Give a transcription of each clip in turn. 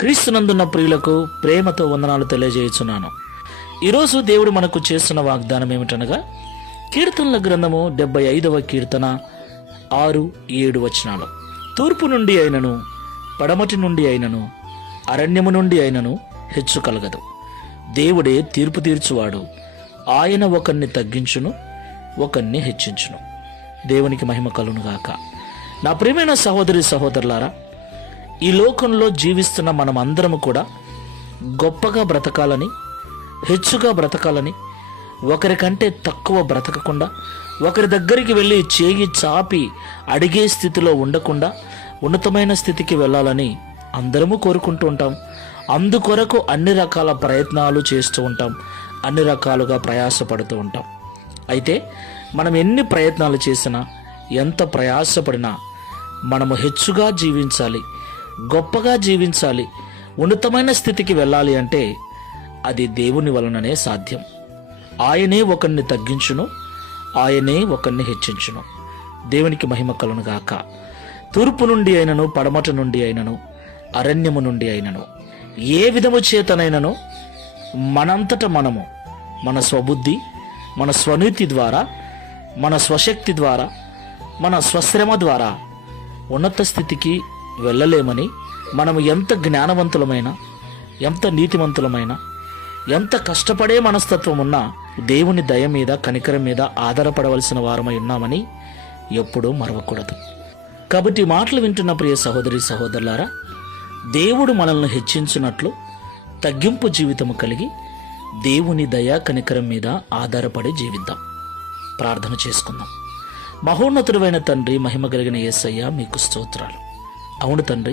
క్రీస్తునందున్న ప్రియులకు ప్రేమతో వందనాలు తెలియజేయుచున్నాను. ఈరోజు దేవుడు మనకు చేస్తున్న వాగ్దానం ఏమిటనగా, కీర్తనల గ్రంథము 75వ కీర్తన 6-7 వచనాలు. తూర్పు నుండి అయినను, పడమటి నుండి అయినను, అరణ్యము నుండి అయినను హెచ్చు కలగదు. దేవుడే తీర్పు తీర్చువాడు. ఆయన ఒకరిని తగ్గించును, ఒకరిని హెచ్చించును. దేవునికి మహిమ కలుగునుగాక. నా ప్రియమైన సహోదరి సహోదరులారా, ఈ లోకంలో జీవిస్తున్న మనం అందరము కూడా గొప్పగా బ్రతకాలని, హెచ్చుగా బ్రతకాలని, ఒకరికంటే తక్కువ బ్రతకకుండా, ఒకరి దగ్గరికి వెళ్ళి చేయి చాపి అడిగే స్థితిలో ఉండకుండా ఉన్నతమైన స్థితికి వెళ్ళాలని అందరము కోరుకుంటూ ఉంటాం. అందుకొరకు అన్ని రకాల ప్రయత్నాలు చేస్తూ ఉంటాం, అన్ని రకాలుగా ప్రయాసపడుతూ ఉంటాం. అయితే మనం ఎన్ని ప్రయత్నాలు చేసినా, ఎంత ప్రయాసపడినా మనము హెచ్చుగా జీవించాలి, గొప్పగా జీవించాలి, ఉన్నతమైన స్థితికి వెళ్ళాలి అంటే అది దేవుని వలననే సాధ్యం. ఆయనే ఒకరిని తగ్గించును, ఆయనే ఒకరిని హెచ్చించును. దేవునికి మహిమ కలుగునుగాక. తూర్పు నుండి అయినను, పడమట నుండి అయినను, అరణ్యము నుండి అయినను, ఏ విధము చేతనైనను మనంతట మనము మన స్వబుద్ధి, మన స్వనీతి ద్వారా, మన స్వశక్తి ద్వారా, మన స్వశ్రమ ద్వారా ఉన్నత స్థితికి వెళ్ళలేమని, మనము ఎంత జ్ఞానవంతులమైనా, ఎంత నీతిమంతులమైనా, ఎంత కష్టపడే మనస్తత్వం ఉన్నా దేవుని దయ మీద, కనికరం మీద ఆధారపడవలసిన వారమై ఉన్నామని ఎప్పుడూ మరవకూడదు. కాబట్టి ఈ మాటలు వింటున్న ప్రియ సహోదరి సహోదరులారా, దేవుడు మనల్ని హెచ్చించినట్లు తగ్గింపు జీవితము కలిగి దేవుని దయ కనికరం మీద ఆధారపడి జీవిద్దాం. ప్రార్థన చేసుకుందాం. మహోన్నతుడైన తండ్రి, మహిమ కలిగిన యేసయ్య, మీకు స్తోత్రాలు. అవును తండ్రి,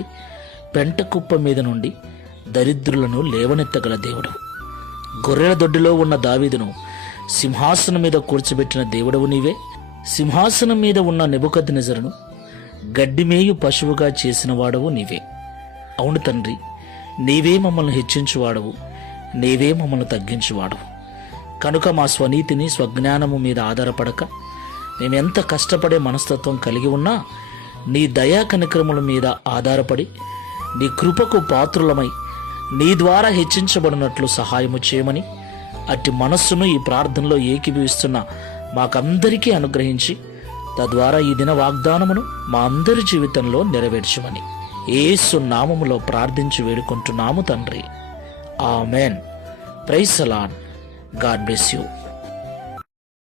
పెంట కుప్ప మీద నుండి దరిద్రులను లేవనెత్తగల దేవుడు. గొర్రెల దొడ్డిలో ఉన్న దావీదును సింహాసనం మీద కూర్చోబెట్టిన దేవుడవు నీవే. సింహాసనం మీద ఉన్న నెబుకద్నెజరును గడ్డిమేయు పశువుగా చేసిన వాడవు నీవే. అవును తండ్రి, నీవే మమ్మల్ని హెచ్చించువాడవు, నీవే మమ్మల్ని తగ్గించువాడవు. కనుక మా స్వనీతిని, స్వజ్ఞానము మీద ఆధారపడక, మేమెంత కష్టపడే మనస్తత్వం కలిగి ఉన్నా నీ దయా కనికరముల మీద ఆధారపడి నీ కృపకు పాత్రులమై నీ ద్వారా హెచ్చించబడినట్లు సహాయము చేయమని, అట్టి మనస్సును ఈ ప్రార్థనలో ఏకీభవిస్తున్న మాకందరికీ అనుగ్రహించి, తద్వారా ఈ దిన వాగ్దానమును మా అందరి జీవితంలో నెరవేర్చమని యేసు నామములో ప్రార్థించి వేడుకుంటున్నాము తండ్రి. Amen. Praise the Lord. God bless you.